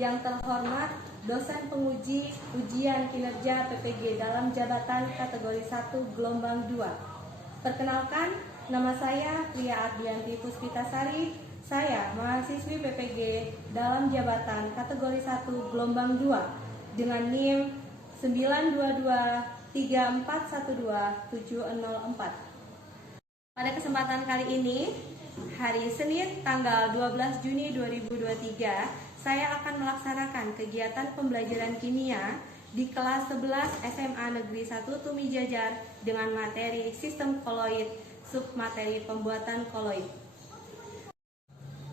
Yang terhormat dosen penguji ujian kinerja PPG dalam jabatan kategori 1 gelombang 2. Perkenalkan, nama saya Pria Ardianti Puspitasari. Saya mahasiswi PPG dalam jabatan kategori 1 gelombang 2 dengan NIM 92234127004. Pada kesempatan kali ini, hari Senin tanggal 12 Juni 2023, saya akan melaksanakan kegiatan pembelajaran kimia di kelas 11 SMA Negeri 1 Tumi Jajar dengan materi sistem koloid, submateri pembuatan koloid.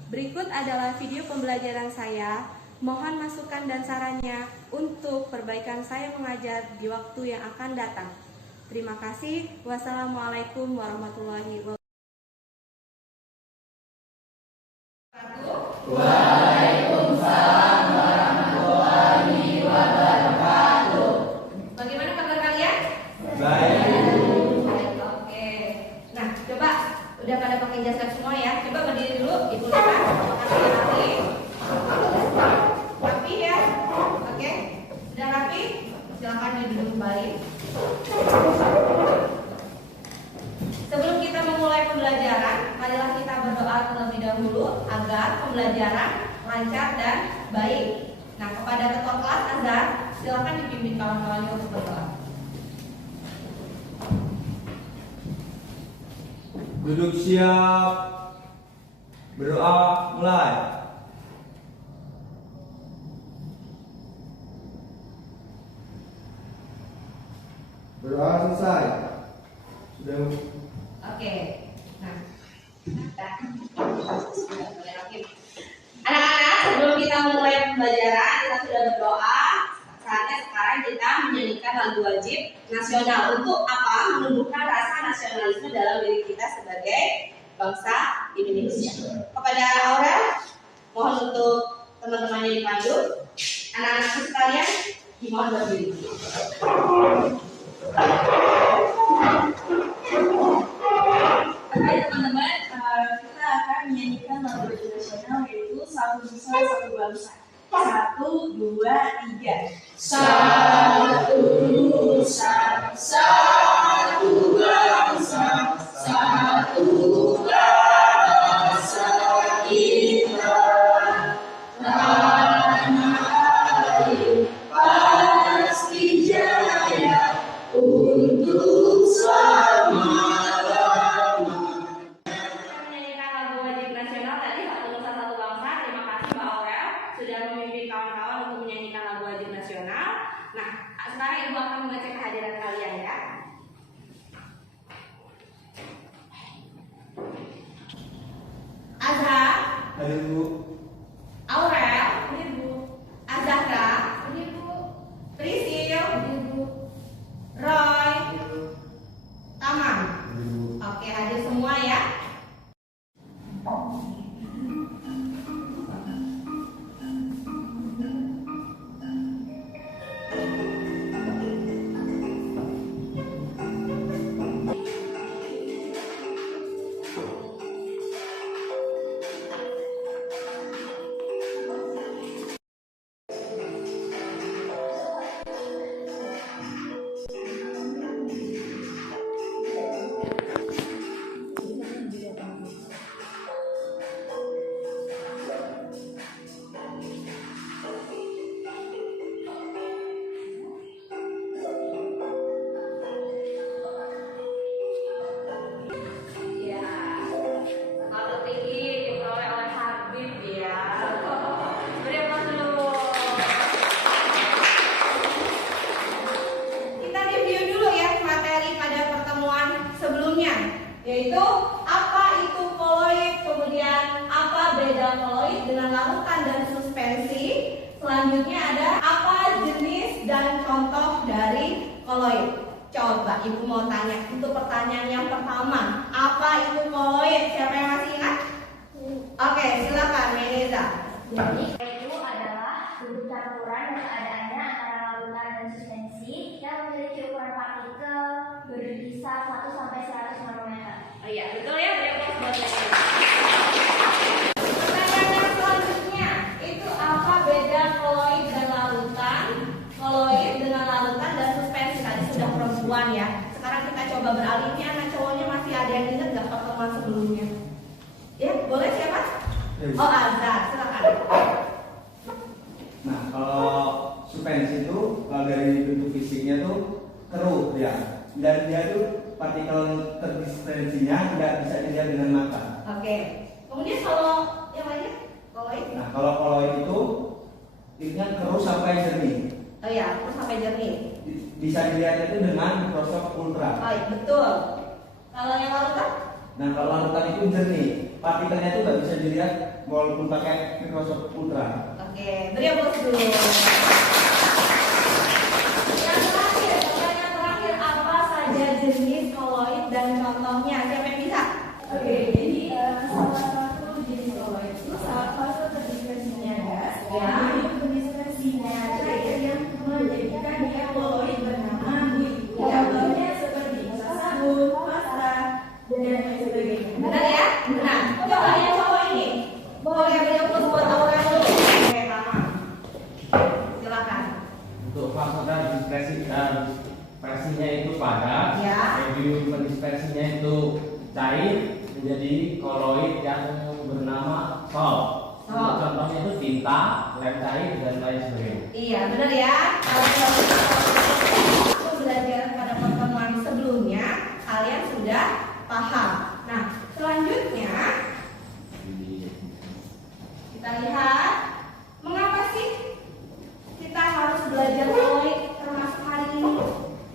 Berikut adalah video pembelajaran saya. Mohon masukan dan sarannya untuk perbaikan saya mengajar di waktu yang akan datang. Terima kasih. Wassalamualaikum warahmatullahi wabarakatuh. Waalaikumsalam warahmatullahi wabarakatuh. Bagaimana kabar kalian? Baik. Oke. Nah, coba udah pada pakai jas semua ya. Coba berdiri dulu, Ibu lihat. Rapi ya. Oke. Sudah rapi? Silakan duduk kembali. Sebelum kita memulai pembelajaran, marilah kita berdoa terlebih dahulu agar pembelajaran lancar dan baik. Nah, kepada ketua kelas Azhar, silakan dipimpin kawan-kawannya untuk berdoa. Duduk siap. Berdoa mulai. Berdoa selesai. Sudah. Oke. Nah. Anak-anak, sebelum kita mulai pembelajaran, kita sudah berdoa. Saatnya sekarang kita menyanyikan lagu wajib nasional. Untuk apa? Menumbuhkan rasa nasionalisme dalam diri kita sebagai bangsa Indonesia. Kepada Aurel, mohon untuk teman-temannya dipandu. Anak-anak sekalian, dimohon berdiri. Oke teman-teman, kita akan menyanyikan lagu wajib nasional yaitu Satu Nusa Satu Bangsa. 1, 2, 3. Satu Nusa, satu bangsa, satu bahasa kita. Tanah air pasti jaya untuk selama-lamanya. Menyanyikan lagu wajib nasional tadi Satu Nusa Satu Bangsa. Terima kasih Mbak Aurel sudah memimpin kawan-kawan untuk menyanyikan lagu wajib nasional. Nah, sekarang Ibu akan mengecek kehadiran kalian ya. Azhar, Hadir Bu. Aurel, ini Bu. Azhara, ini Bu. Prisil, ini Bu. Roy, Taman. Oke, hadir semua ya. Yaitu apa itu koloid, kemudian apa beda koloid dengan larutan dan suspensi. Selanjutnya ada apa jenis dan contoh dari koloid. Coba Ibu mau tanya untuk pertanyaan yang pertama, apa itu koloid? Siapa yang masih ingat? Oke, silakan Meleza. Jadi itu adalah bentuk campuran yang keadaannya antara larutan dan suspensi yang memiliki ukuran partikel berkisar 1 sampai 100 nanometer. Oh iya, betul ya, buat pertanyaan yang selanjutnya, itu apa beda coba beralih. Ini anak cowoknya masih ada yang ingat nggak pertemuan sebelumnya? Ya, boleh siapa? Oh, Azhar, silakan. Nah, kalau suspensi itu kalau dari bentuk fisiknya tuh keruh ya, dan dia tuh partikel terdispersinya tidak bisa dilihat dengan mata. Oke. Kemudian kalau yang lainnya, koloid. Nah, kalau koloid itu ininya keruh sampai jernih. Oh ya, terus sampai jernih. Bisa dilihat itu dengan mikroskop ultra. Oh, iya, betul. Kalau yang larutan? Nah, kalau larutan itu jernih, partikelnya itu nggak bisa dilihat walaupun pakai mikroskop ultra. Oke, beri aplaus dulu. Yang terakhir, pertanyaan terakhir, apa saja jenis koloid dan contohnya? Siapa yang bisa? Oke, jadi salah satu jenis koloid itu salah satu terdispersinya gas. Ya. Jadi terdispersinya cair yang menjadikan dia koloid bernama buih. Contohnya seperti sabun, pasta, dan lain sebagainya. Benar ya? Benar. Coba yang cowok ini. Boleh beri aplaus buat Aurel dulu. Oke, Tama. Silakan. Untuk faktor dispersinya itu padat, Ya. medium dispersinya itu cair menjadi koloid yang bernama sol. Untuk contohnya itu tinta, lem cair dan lain sebagainya. Iya, benar ya. Kalau aku belajar pada pertemuan sebelumnya, kalian sudah paham. Nah, selanjutnya kita lihat mengapa sih kita harus belajar koloid termasuk hari ini.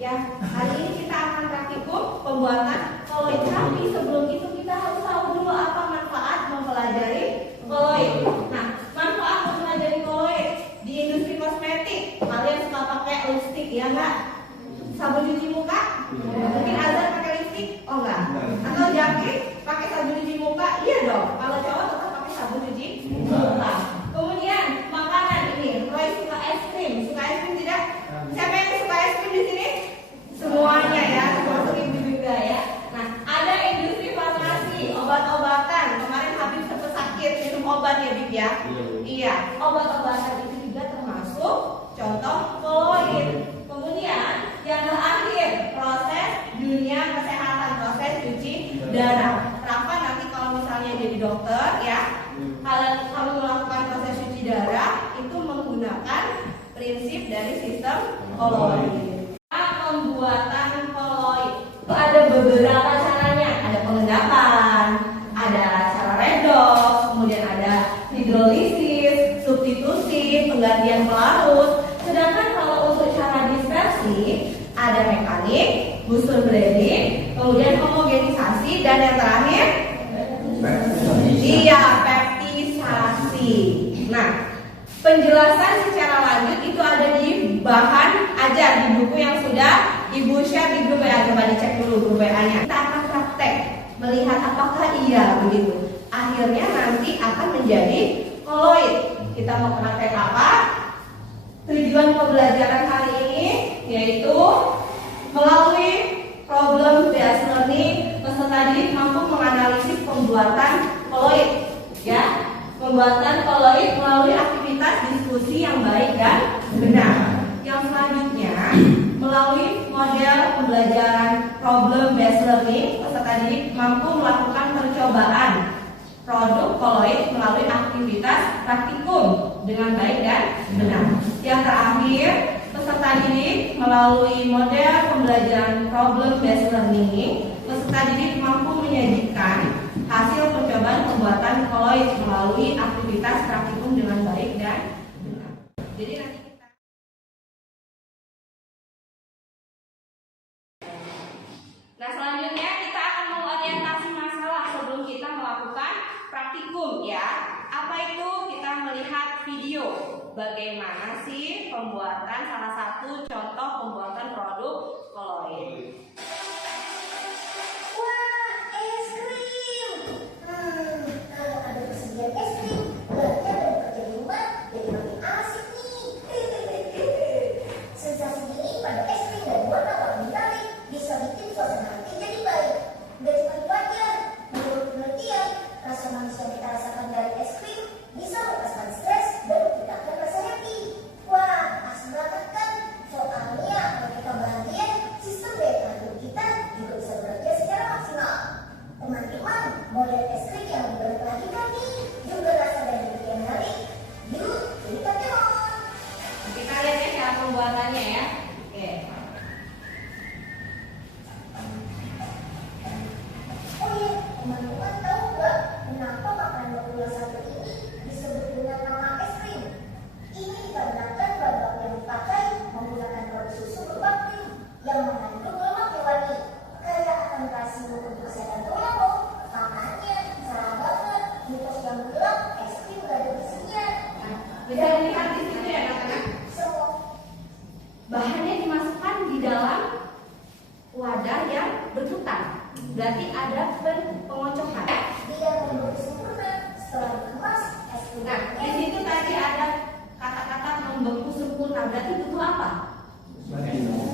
Ya, hari ini kita akan praktikum pembuatan koloid. Tapi sebelum itu kita harus tahu dulu apa manfaat mempelajari koloid. Nah, manfaat mempelajari koloid di industri kosmetik. Kalian suka pakai lipstik ya enggak? Sabun cuci muka? Mungkin Azhar pakai lipstik? Oh enggak. Atau Jakit pakai sabun cuci muka? Iya dong. Kalau cowok tetap pakai sabun cuci muka. Kemudian makanan ini, Roy suka es krim. Suka es krim tidak? Siapa yang suka es krim di sini? Semuanya ya, termasuk ibu juga ya. Nah, ada industri farmasi, obat-obatan. Kemarin Habib sempat sakit minum obat ya, Bib ya. Iya, obat-obatan itu juga termasuk contoh koloid. Kemudian yang terakhir, proses dunia kesehatan, proses cuci darah. Rafa nanti kalau misalnya jadi dokter ya, kalau melakukan proses cuci darah itu menggunakan prinsip dari sistem koloid. Pembuatan koloid itu ada beberapa caranya. Ada pengendapan, ada cara redox, kemudian ada hidrolisis, substitusi, penggantian pelarut. Sedangkan kalau untuk cara dispersi ada mekanik, Busur breeding, kemudian homogenisasi, dan yang terakhir iya, peptisasi. Nah, penjelasan secara lanjut itu ada di bahan ajar di buku yang sudah Ibu share di grup WA. Coba dicek dulu grup WA-nya. Kita akan praktek melihat apakah iya begitu. Akhirnya nanti akan menjadi koloid. Kita mau praktek apa? Tujuan pembelajaran hari ini yaitu melalui problem based learning, peserta didik mampu menganalisis pembuatan koloid, ya, pembuatan koloid melalui aktivitas diskusi yang baik dan benar. Yang selanjutnya, melalui model pembelajaran problem based learning, peserta didik mampu melakukan percobaan produk koloid melalui aktivitas praktikum dengan baik dan benar. Yang terakhir, peserta didik melalui model pembelajaran problem based learning, peserta didik mampu menyajikan hasil percobaan pembuatan koloid melalui aktivitas praktikum dengan baik dan benar. Jadi nanti kita selanjutnya kita akan mengorientasi masalah sebelum kita melakukan praktikum ya. Apa itu? Kita melihat video. Bagaimana sih pembuatan salah satu contoh pembuatan produk koloid. Wah, es krim. Kalau ada persediaan es krim, belajar dan bekerja di rumah jadi makin asik nih. Sensasi dingin pada es krim dan warna-warni menarik bisa bikin suasana hati jadi baik. Gak cuma di wajah, menurut penelitian, rasa manis yang kita rasakan dari es krim bisa melepaskan stres dan menciptakan rasa happy. Wah, asik banget kan? Soalnya kalau kita bahagia, sistem daya tahan tubuh kita cara pembuatannya ya. Oke. Oh iya, teman-teman tahu nggak kenapa makanan bakul yang satu ini disebut dengan nama es krim? Ini dikarenakan bahan baku yang dipakai menggunakan produk susu berupa krim yang mengandung lemak hewani. Kaya akan kalsium untuk kesehatan tulang loh. Makanya salah banget mitos yang bilang es krim gak ada gizinya. Bisa dilihat di situ ya anak-anak. Semua Bahannya dimasukkan di dalam wadah yang berputar. Berarti ada pengocokan. dia membentuk sempurna setelah dikemas es krim. Nah, di situ tadi ada kata-kata membeku sempurna. Berarti butuh apa?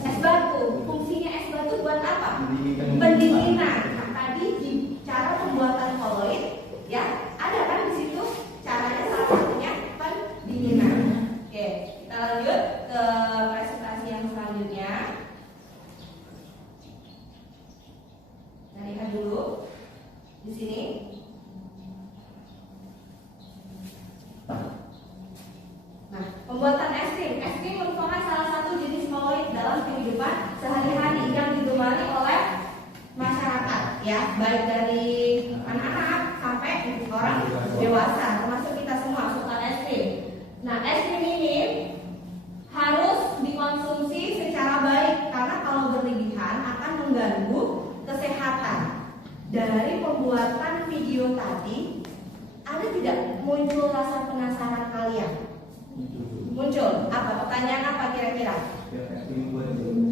Es batu. Fungsinya es batu buat apa? Pendinginan. Nah, tadi di cara pembuatan koloid ya ada kan di situ caranya salah satunya pendinginan. Oke, kita lanjut ke presentasi yang selanjutnya. Kita lihat dulu di sini. Nah, pembuatan es krim. Es krim merupakan salah satu jenis koloid dalam kehidupan sehari-hari yang digemari oleh masyarakat, ya, baik dari anak-anak sampai orang dewasa, termasuk kita semua suka es krim. Nah, es krim ini harus dikonsumsi secara baik karena kalau berlebihan akan mengganggu kesehatan. Dari pembuatan video tadi, ada tidak muncul rasa penasaran kalian? Muncul. Apa pertanyaan apa kira-kira?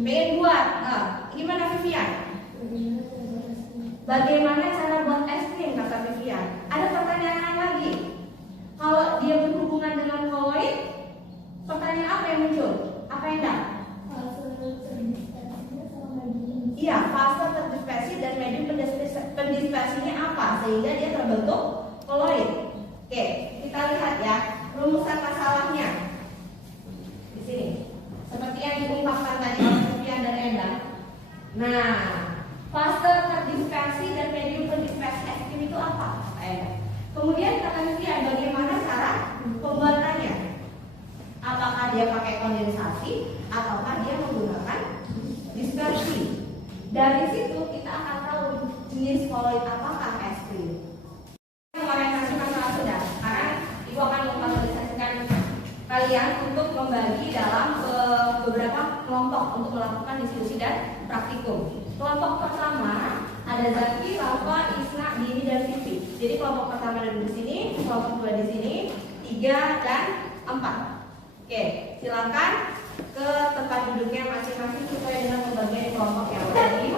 Pengen buat. Gimana Vivian? Bagaimana cara buat es krim kata Vivian? Ada pertanyaan lain lagi? Kalau dia berhubungan dengan koloid, pertanyaan apa yang muncul? Apa yang enggak? Iya, fase terdispersi dan medium pendispersinya apa sehingga dia terbentuk koloid. Oke, kita lihat ya rumusan masalahnya di sini. Seperti yang diungkapkan tadi oleh Sofian dan Endang. Nah, fase terdispersi dan medium pendispersi es krim itu apa? Kemudian kata Sofian, bagaimana cara pembuatannya? Apakah dia pakai kondensasi ataukah dia menggunakan dispersi? Dari situ kita akan tahu jenis koloid apakah es krim. Orientasi masalah sudah. Sekarang Ibu akan memfasilitasikan kalian untuk membagi dalam beberapa kelompok untuk melakukan diskusi dan praktikum. Kelompok pertama ada Zaki, Rafa, Isna, Dini, dan Vivi. Jadi kelompok pertama ada di sini, kelompok kedua di sini, 3 dan 4. Oke, silakan ke tempat duduknya masing-masing sesuai dengan pembagian kelompok yang tadi.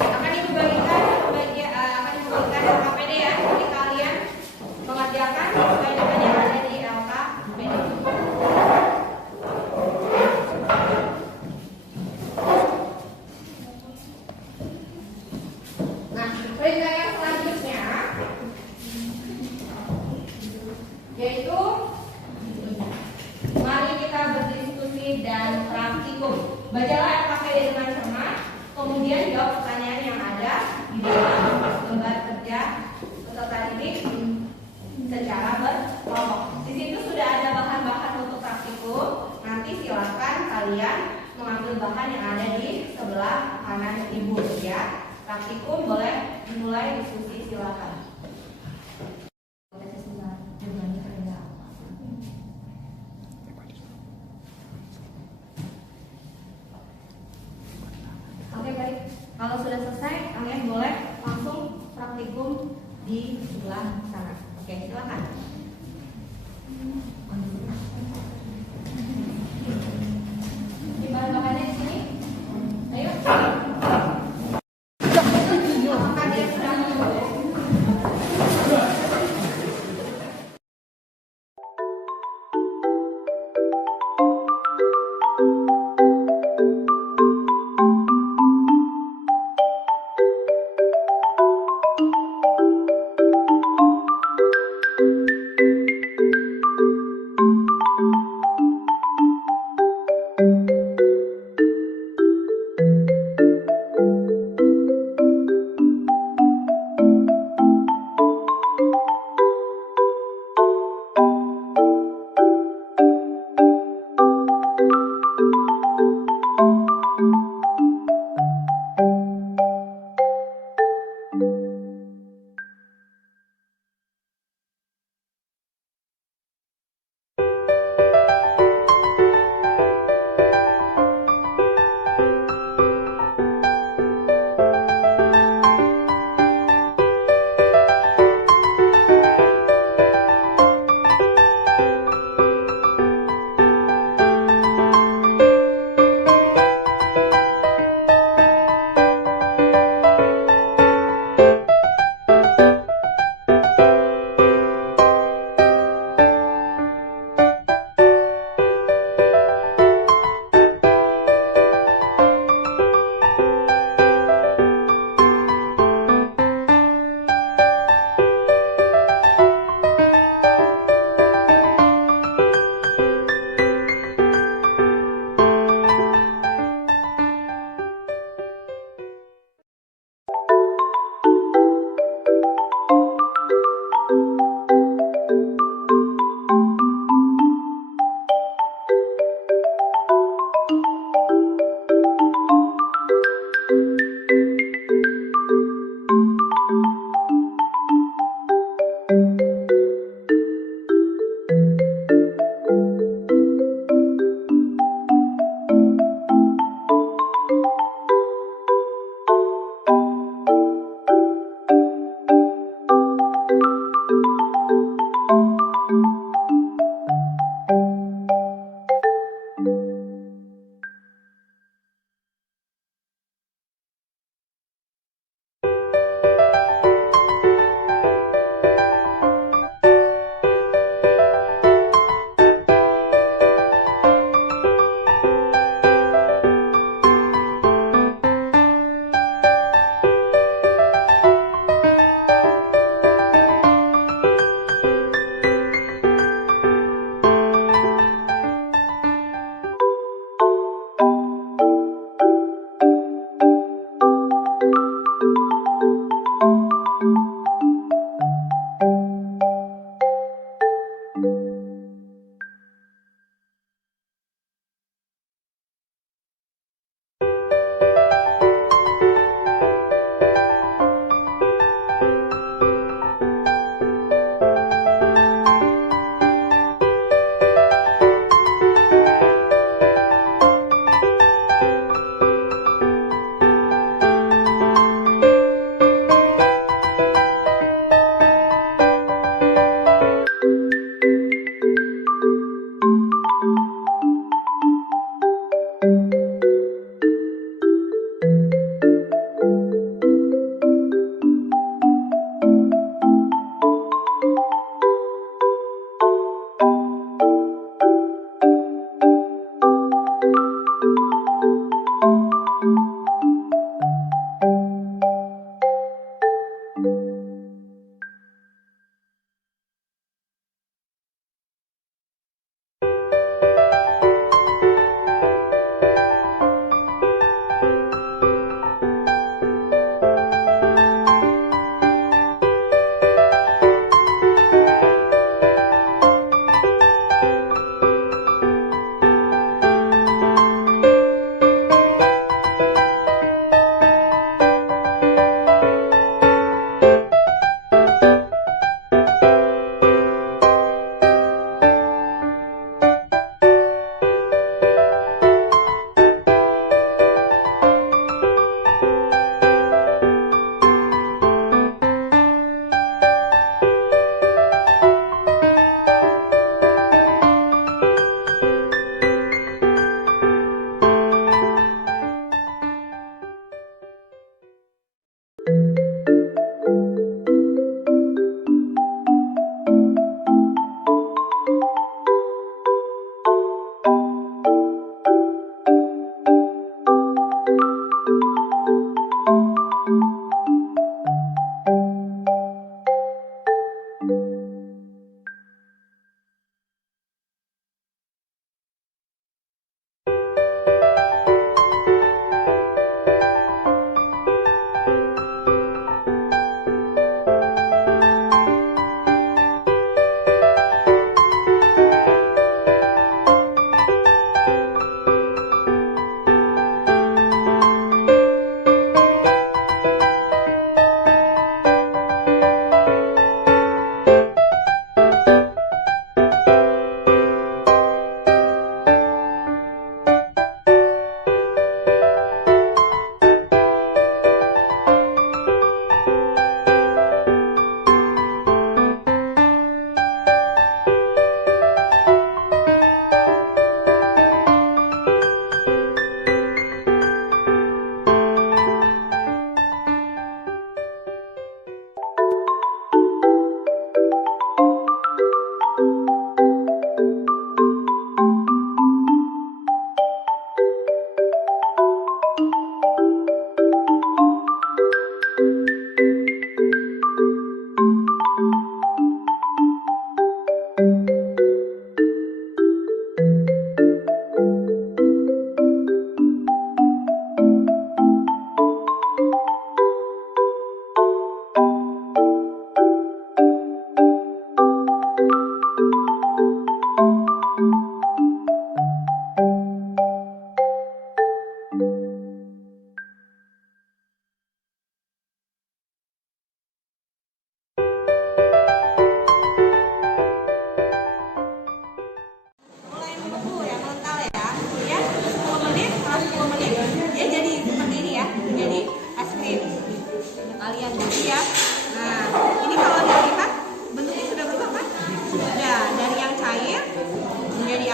Akan Ibu bagikan LKPD ya. Jadi kalian mengerjakan sesuai dengan yang ada di LKPD. Nah, perintah yang selanjutnya yaitu mari kita berdiskusi dan praktikum. Bacalah LKPD dengan cermat, kemudian jawab pertanyaan yang ada di dalam lembar kerja peserta didik secara berkelompok. Di situ sudah ada bahan-bahan untuk praktikum. Nanti silakan kalian mengambil bahan yang ada di sebelah kanan Ibu ya. Praktikum boleh dimulai, diskusi silakan. Oke baik, kalau sudah selesai kalian boleh langsung praktikum di sebelah sana. Oke silakan. Di bahan-bahannya di sini. Ayo. Apakah dia sudah menulis?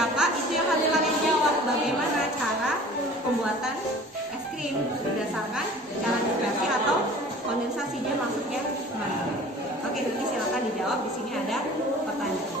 siapa? Itu yang harus kalian jawab. Bagaimana cara pembuatan es krim berdasarkan cara dispersi atau kondensasinya maksudnya gimana? Oke, nanti silakan dijawab. Di sini ada pertanyaan.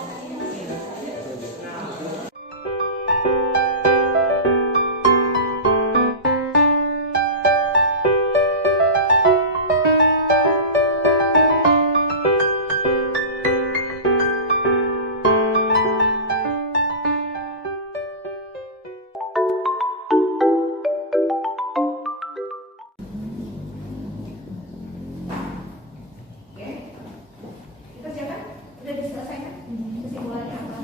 Oke, kita siapa? Udah diselesaikan? Kesimpulannya apa?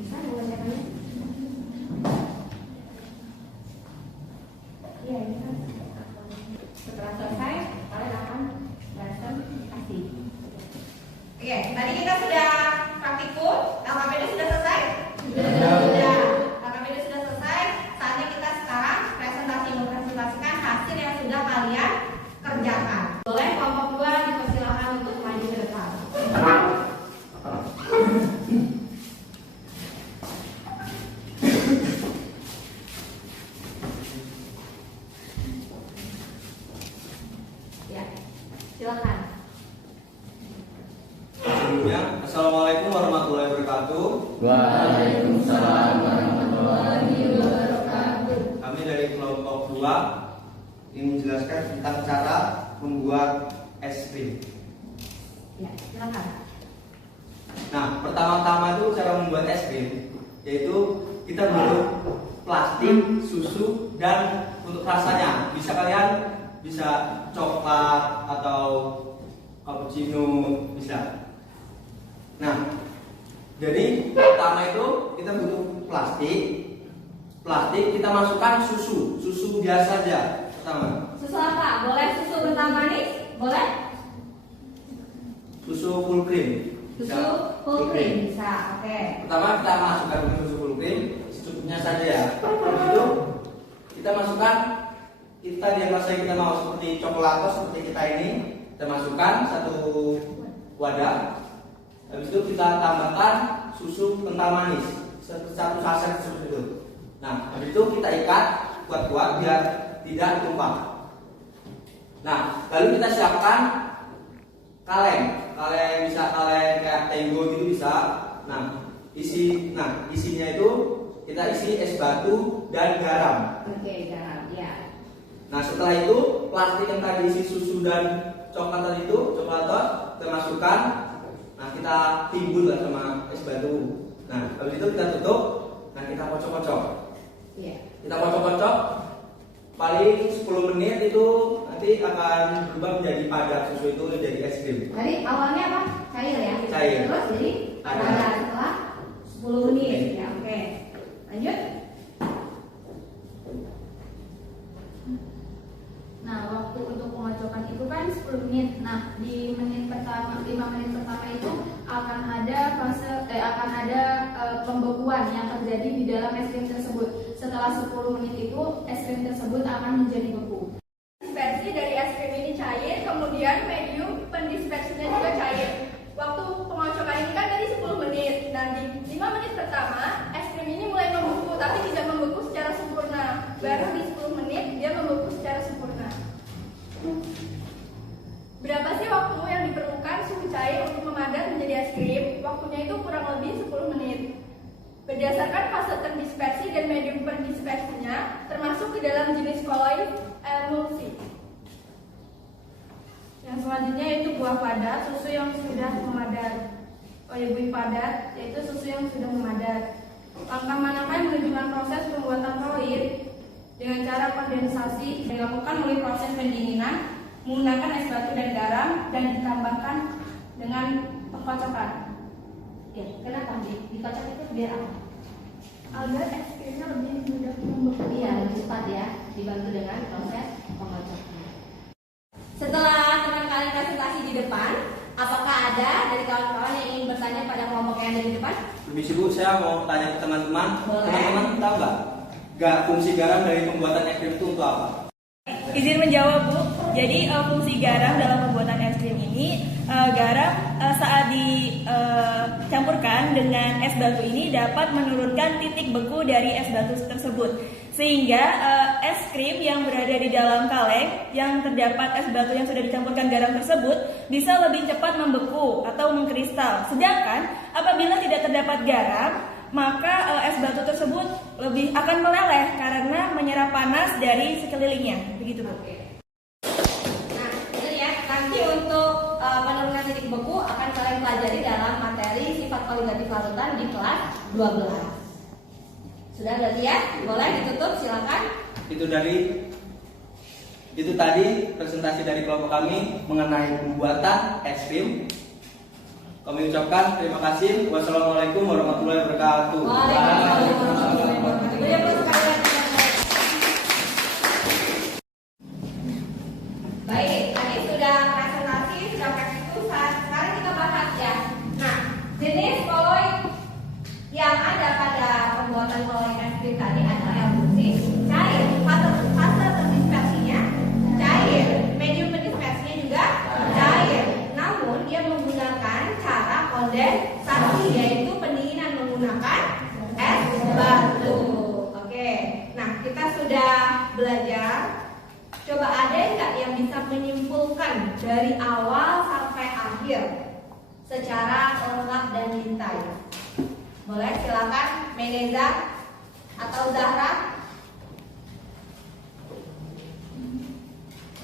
Bisa mengerjakannya? Iya, ini kan. Setelah selesai, kalian akan presentasi. Oke, tadi kita sudah praktikum. LKPD sudah selesai? Sudah. LKPD sudah selesai. Saatnya kita sekarang mempresentasikan hasil yang sudah kalian kerjakan. Boleh kelompok 2 dipersilakan untuk maju ke depan. Ya, silakan. Sebelumnya, Assalamualaikum warahmatullahi wabarakatuh. Waalaikumsalam warahmatullahi wabarakatuh. Kami dari kelompok 2 ingin menjelaskan tentang cara membuat es krim. Ya, silakan. Nah, pertama-tama itu cara membuat es krim, yaitu kita butuh plastik, susu, dan untuk rasanya bisa coklat atau cappuccino bisa. Nah, jadi pertama itu kita butuh plastik kita masukkan susu biasa aja pertama. Susu apa? Boleh susu kental manis? Boleh? Susu full cream. Susu full cream bisa. Oke. Pertama kita masukkan susu full cream secukupnya saja ya. Habis itu kita masukkan, yang rasanya kita mau seperti coklat atau seperti kita ini, kita masukkan satu wadah. Habis itu kita tambahkan susu kental manis satu saset seperti itu. Nah, habis itu kita ikat kuat-kuat biar tidak tumpah. Nah, lalu kita siapkan kaleng bisa kaleng kayak tenggo gitu bisa. Nah, isinya itu kita isi es batu dan garam. Oke, garam ya. Nah, setelah itu plastik yang tadi isi susu dan coklat tadi itu kita masukkan. Nah, kita timbun lah sama es batu. Nah, habis itu kita tutup. Nah, kita kocok-kocok. Iya. Kita kocok-kocok paling 10 menit itu nanti akan berubah menjadi padat, susu itu menjadi es krim. Tadi awalnya apa? Cair ya? Cair. Terus jadi padat setelah 10 menit. Ya, oke. Lanjut. Nah, waktu untuk pengocokan itu kan 10 menit. Nah, di 5 menit pertama itu akan ada pembekuan yang terjadi di dalam es krim tersebut. Setelah 10 menit itu es krim tersebut akan menjadi beku. Dispersi dari es krim ini cair, kemudian medium pendispersinya juga cair. Waktu pengocokan ini kan tadi 10 menit. Dan di 5 menit pertama, es krim ini mulai membeku, tapi tidak membeku secara sempurna. Baru di 10 menit dia membeku secara sempurna. Berapa sih waktu yang diperlukan suhu cair untuk memadat menjadi es krim? Waktunya itu kurang lebih 10 menit. Berdasarkan fase terdispersi dan medium pendispersinya, termasuk ke dalam jenis koloid emulsi. Yang selanjutnya yaitu buah padat, susu yang sudah memadat. Buih padat yaitu susu yang sudah memadat. Langkah manakah yang menunjukkan proses pembuatan koloid dengan cara kondensasi dilakukan melalui proses pendinginan menggunakan es batu dan garam dan ditambahkan dengan pengkocokan. Ya, kenapa dikocok itu biar apa? Agar es krimnya lebih mudah membeku. Iya, lebih cepat ya, dibantu dengan proses pengocokan. Setelah teman kalian presentasi di depan, apakah ada dari kawan-kawan yang ingin bertanya pada kelompok yang ada di depan? Permisi Bu, saya mau tanya ke teman-teman. Boleh. Teman-teman tahu nggak fungsi garam dari pembuatan es krim itu untuk apa? Izin menjawab Bu. Jadi fungsi garam dalam pembuatan es krim ini, garam saat dicampurkan dengan es batu ini dapat menurunkan titik beku dari es batu tersebut. Sehingga es krim yang berada di dalam kaleng yang terdapat es batu yang sudah dicampurkan garam tersebut bisa lebih cepat membeku atau mengkristal. Sedangkan apabila tidak terdapat garam, maka es batu tersebut lebih akan meleleh karena menyerap panas dari sekelilingnya. Begitu, Bu. Nah, ini ya, nanti untuk menurunkan titik beku akan kalian pelajari dalam materi sifat koligatif larutan di kelas 12. Sudah berarti ya? Boleh ditutup, silakan. Itu tadi presentasi dari kelompok kami mengenai pembuatan es krim. Kami ucapkan terima kasih. Wassalamualaikum warahmatullahi wabarakatuh. Waalaikumsalam warahmatullahi wabarakatuh. Boleh, Bu, sekali lagi. Baik, tadi sudah presentasi, sudah praktik itu. Sekarang kita bahas ya. Nah, jenis koloid yang ada pada pembuatan koloid es krim tadi adalah emulsi, cair, fase terdispersinya cair, medium pendispersinya juga cair. Namun dia menggunakan cara kondensasi, yaitu pendinginan menggunakan es batu. Oke, nah kita sudah belajar. Coba ada nggak yang bisa menyimpulkan dari awal sampai akhir secara lengkap dan detail? Boleh, silakan Meneza atau Zahra.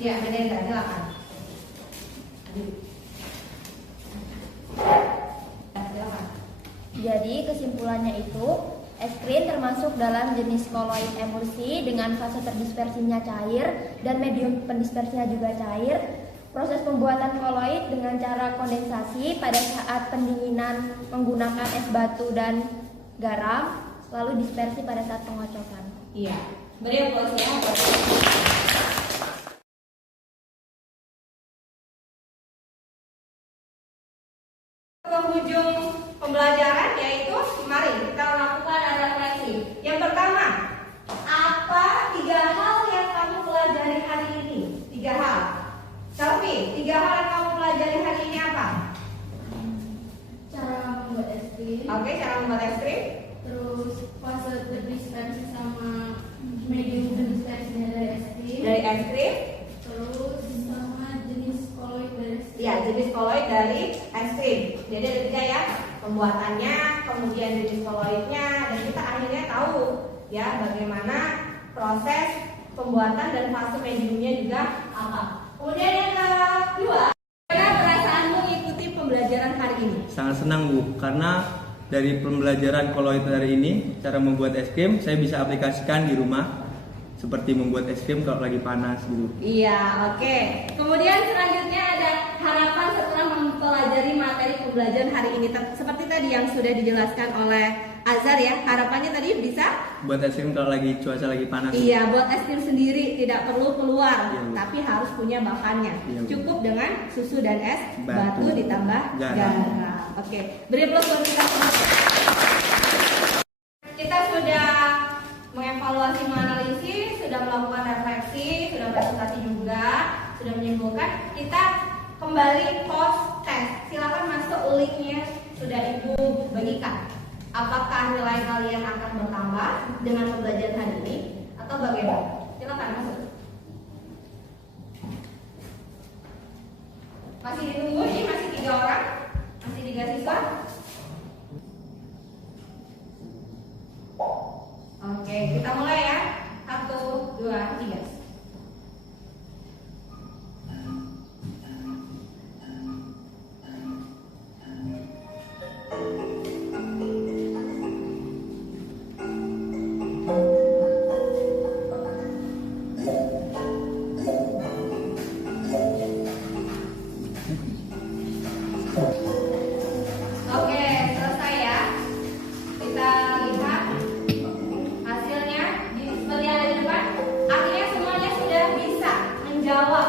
Ya, Meneza, silakan. Silakan. Jadi kesimpulannya itu, es krim termasuk dalam jenis koloid emulsi dengan fase terdispersinya cair dan medium pendispersinya juga cair. Proses pembuatan koloid dengan cara kondensasi pada saat pendinginan menggunakan es batu dan garam, lalu dispersi pada saat pengocokan. Iya, beri aplaus ya. Penghujung pembelajaran yaitu mari kita melakukan refleksi. Yang pertama, apa 3 hal yang kamu pelajari hari ini? 3 hal. Selfie, 3 hal yang kamu pelajari hari ini apa? Cara membuat es krim, Oke, cara membuat es krim. terus fase terdispersi sama medium pendispersinya dari es krim, Dari es krim. terus sama jenis koloid dari es krim. Ya, jenis koloid dari es krim. Jadi ada 3 ya, pembuatannya, kemudian jenis koloidnya, dan kita akhirnya tahu ya bagaimana proses pembuatan dan fase mediumnya juga apa. Kemudian yang kedua, bagaimana perasaanmu mengikuti pembelajaran hari ini? Sangat senang, Bu, karena dari pembelajaran koloid hari ini, cara membuat es krim saya bisa aplikasikan di rumah, seperti membuat es krim kalau lagi panas gitu. Iya, oke. Kemudian selanjutnya ada harapan setelah mempelajari materi pembelajaran hari ini. Seperti tadi yang sudah dijelaskan oleh Azhar ya, harapannya tadi bisa Buat es krim kalau lagi cuaca lagi panas. iya, buat es krim sendiri, tidak perlu keluar, Iya, Bu. tapi harus punya bahannya. Iya, Bu. Cukup dengan susu dan es Batu. batu ditambah Garam. garam. Oke, beri aplaus buat kita semua. Kita sudah mengevaluasi, menganalisis, sudah melakukan refleksi, sudah presentasi juga, sudah menyimpulkan. Kita kembali post test. Silakan masuk linknya, sudah Ibu bagikan. Apakah nilai kalian akan bertambah dengan pembelajaran hari ini atau bagaimana? Silakan masuk. Masih ditunggu, ini masih 3 orang, masih 3 siswa. Oke, kita mulai ya. 1, 2, 3. Oke, selesai ya. Kita lihat hasilnya seperti yang ada di depan. Artinya semuanya sudah bisa menjawab.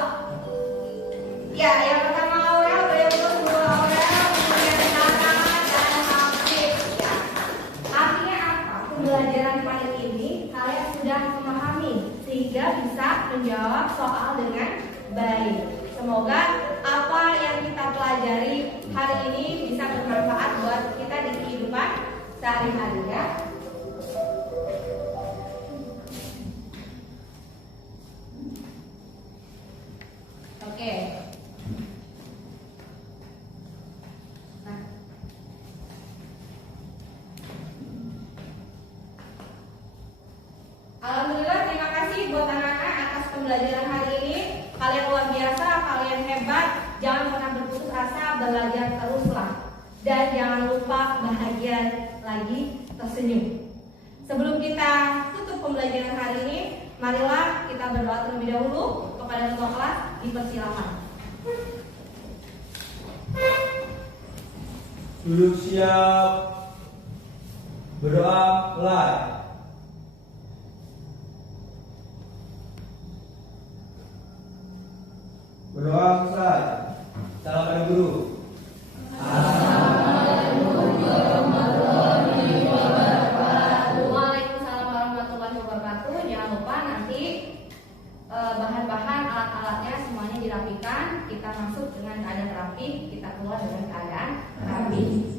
Ya, yang pertama Aurel, berikut semua Aurel, kemudian Tata dan Afif. Ya. Artinya apa? Pembelajaran kali ini kalian sudah memahami sehingga bisa menjawab soal dengan baik. Semoga apa yang kita pelajari hari ini bisa sehari-hari ya. Oke. Nah. Alhamdulillah, terima kasih buat anak-anak atas pembelajaran hari ini. Kalian luar biasa, kalian hebat. Jangan pernah berputus asa, belajar teruslah. Dan jangan lupa bahagia lagi, tersenyum. Sebelum kita tutup pembelajaran hari ini, marilah kita berdoa terlebih dahulu kepada ketua kelas. Dipersilakan. Duduk siap. Berdoa mulai. Berdoa selesai. Salam pada guru. Waalaikumsalam warahmatullahi wabarakatuh. Jangan lupa nanti bahan-bahan alat-alatnya semuanya dirapikan. Kita masuk dengan keadaan rapi, kita keluar dengan keadaan rapi.